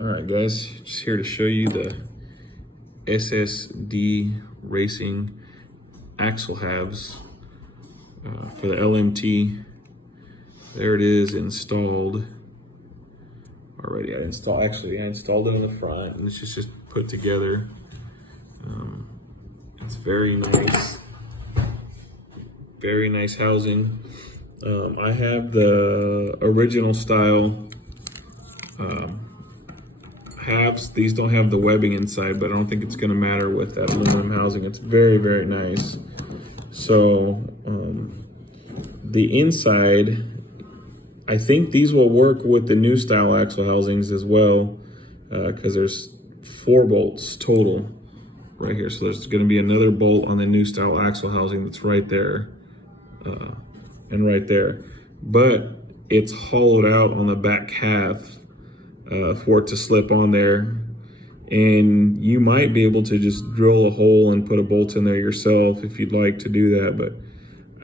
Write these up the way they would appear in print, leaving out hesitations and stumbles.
All right, guys, just here to show you the SSD racing axle halves for the LMT. There it is, installed already. I installed it on the front, and it's just put together. It's very nice housing. I have the original style halves. These don't have the webbing inside, but I don't think it's going to matter with that aluminum housing. It's very nice. So the inside, I think these will work with the new style axle housings as well, because there's 4 bolts total right here. So there's going to be another bolt on the new style axle housing that's right there and right there, but it's hollowed out on the back half for it to slip on there. And you might be able to just drill a hole and put a bolt in there yourself if you'd like to do that, but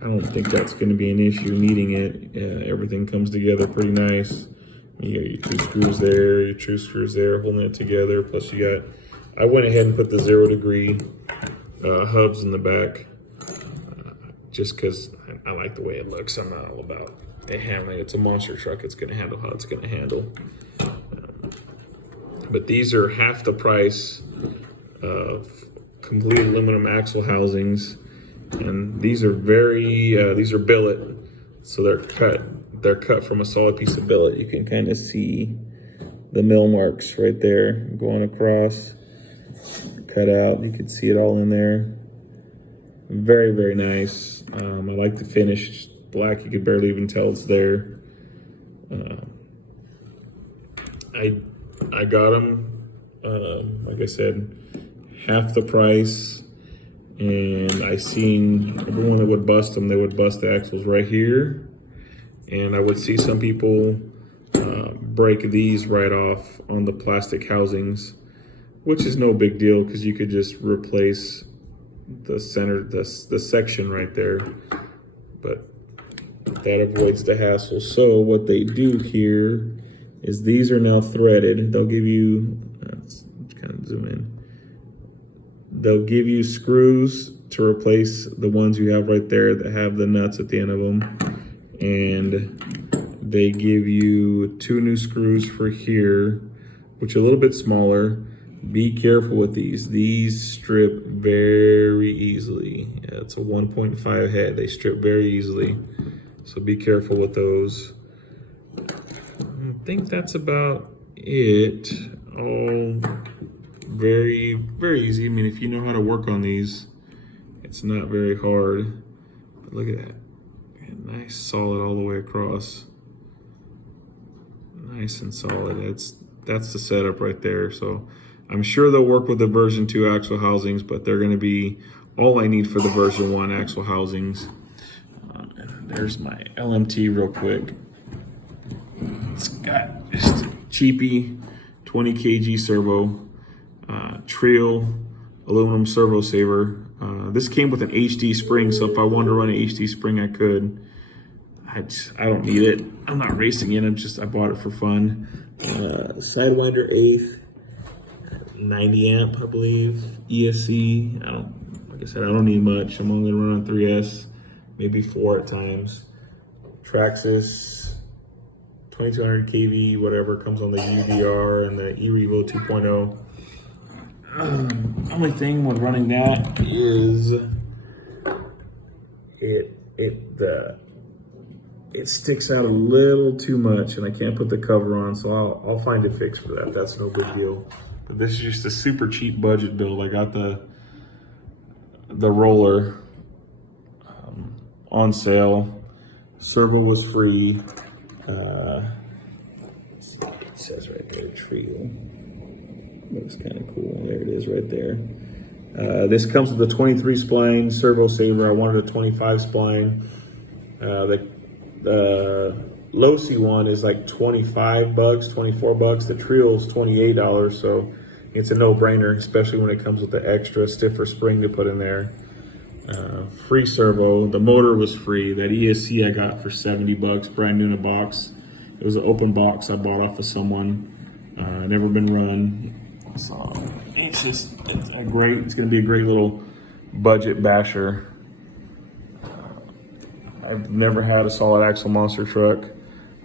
I don't think that's going to be an issue needing it. Everything comes together pretty nice. You got your 2 screws there, your 2 screws there, holding it together. Plus you got, I went ahead and put the 0 degree hubs in the back just because I like the way it looks. I'm not all about it handling. It's a monster truck. It's going to handle how it's going to handle. But these are half the price of complete aluminum axle housings, and these are these are billet, so they're cut from a solid piece of billet. You can kind of see the mill marks right there going across, cut out. You can see it all in there. Very nice. I like the finish. Black, you could barely even tell it's there. I got them, like I said, half the price, and I seen everyone that would bust them, they would bust the axles right here, and I would see some people break these right off on the plastic housings, which is no big deal because you could just replace the center, the section right there, but that avoids the hassle. So what they do here is these are now threaded. They'll give you, let's kind of zoom in. They'll give you screws to replace the ones you have right there that have the nuts at the end of them. And they give you 2 new screws for here, which are a little bit smaller. Be careful with these. These strip very easily. Yeah, it's a 1.5 head. They strip very easily. So be careful with those. I think that's about it. All very easy. I mean, if you know how to work on these, it's not very hard. But look at that. Nice, solid all the way across. Nice and solid. That's the setup right there. So I'm sure they'll work with the version 2 axle housings, but they're going to be all I need for the version 1 axle housings. There's my LMT real quick. It's got just a cheapy 20 kg servo, Trio aluminum servo saver. This came with an HD spring, so if I wanted to run an HD spring, I could. I don't need it. I'm not racing it. I bought it for fun. Sidewinder 8th, 90 amp, I believe. ESC. Like I said, I don't need much. I'm only gonna run on 3S, maybe 4 at times. Traxxas. 2200 kV, whatever comes on the UVR and the eRevo 2.0. Only thing with running that is it sticks out a little too much, and I can't put the cover on, so I'll find a fix for that. That's no big deal. But this is just a super cheap budget build. I got the roller on sale. Servo was free. It says right there, Trio. Looks kind of cool. There it is right there. This comes with a 23 spline servo saver. I wanted a 25 spline. The losi one is like 25 bucks, 24 bucks. The Trio is $28, so it's a no-brainer, especially when it comes with the extra stiffer spring to put in there. Free servo. The motor was free. That ESC I got for 70 bucks, brand new in a box. It was an open box I bought off of someone. Never been run. So it's just it's going to be a great little budget basher. I've never had a solid axle monster truck.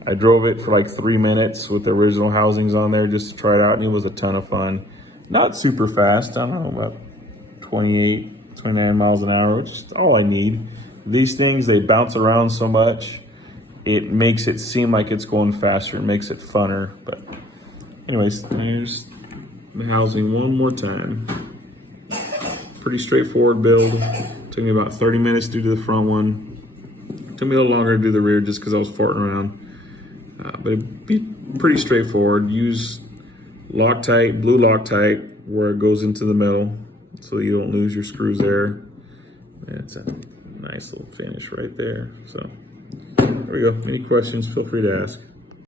I drove it for like 3 minutes with the original housings on there just to try it out, and it was a ton of fun. Not super fast, I don't know, about 28, 29 miles an hour, which is all I need. These things, they bounce around so much, it makes it seem like it's going faster. It makes it funner. But anyways, there's the housing one more time. Pretty straightforward build. Took me about 30 minutes to do the front one. Took me a little longer to do the rear just because I was farting around. But it'd be pretty straightforward. Use Loctite, blue Loctite, where it goes into the metal so you don't lose your screws there. It's a nice little finish right there. So there we go. Any questions, feel free to ask.